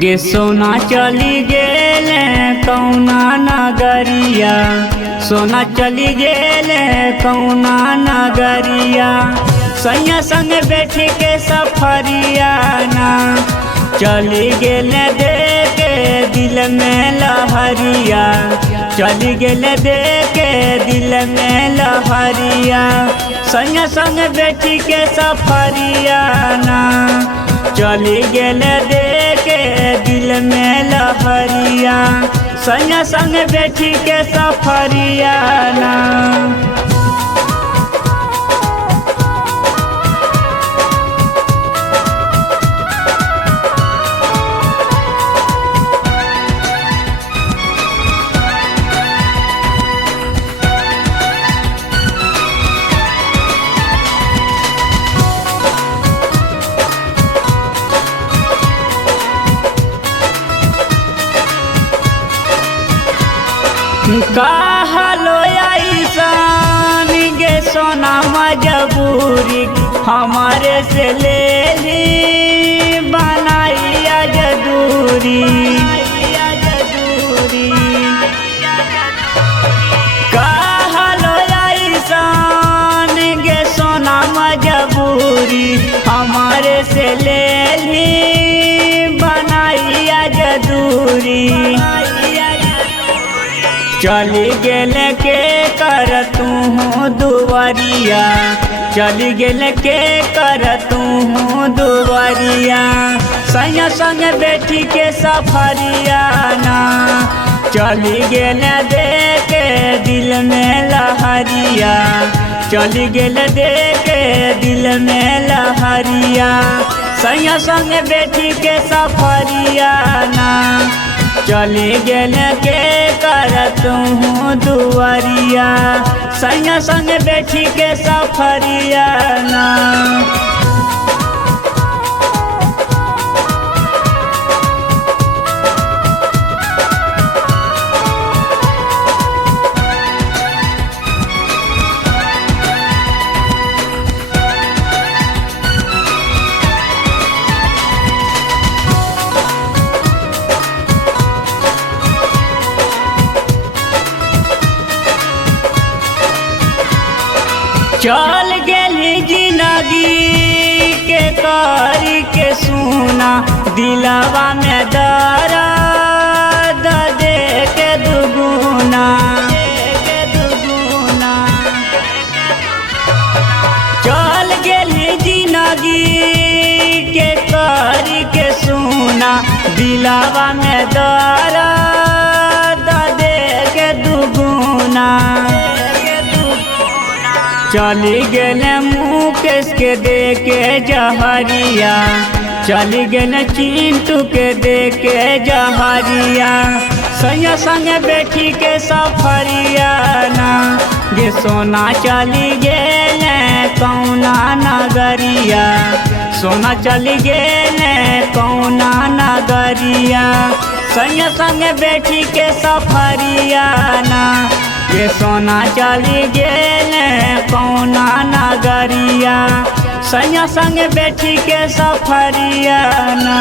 गे सोना चली गेले कौना नगरिया, सोना चली गेले कौना नगरिया। सैया संग बैठी के सफरिया ना, चली गेले दे के दिल में लहरिया, चली गेले दे के दिल में लहरिया। सैया संग बैठी के सफरिया ना, चली गेले दे के दिल में लहरिया। सैया संग बैठी के सफरिया ना। कहलो ऐसान गे सोना मजबूरी, हमारे से ले ली बनाइया जदूरी। कहलो ऐसान गे सोना मजबूरी, हमारे से ले ली बनाइया जदूरी। चली गेले के कर तू दुआरिया, चली गेले के कर तू दुआरिया। सैया संग बैठी के सफरिया ना, चली गेले दे के दिल में लहरिया, चली गेले दे के दिल में लहरिया। सैया संग बैठी के सफरिया ना, चली गेले के कर तू दुआरिया। सैया संग बैठी के सफरिया ना। चल गेली जिंदगी के करी के सुना, दिलवा में दर्द दे के दुगुना। चल गेली जिंदगी के करी के सुना, दिलवा में दर्द दे के दुगुना। चली गेले मुकेश के दे के जहरिया, चली गेले चिंटू के दे के जहरिया। सैया संग बैठी के सफरिया ना, गे सोना चली गेले कौना नगरिया, सोना चली गेले कौना नगरिया। सैया संग बैठी के सफरिया ना, ये सोना चली गेले कौना नगरिया। सैया संग बैठी के सफरिया ना।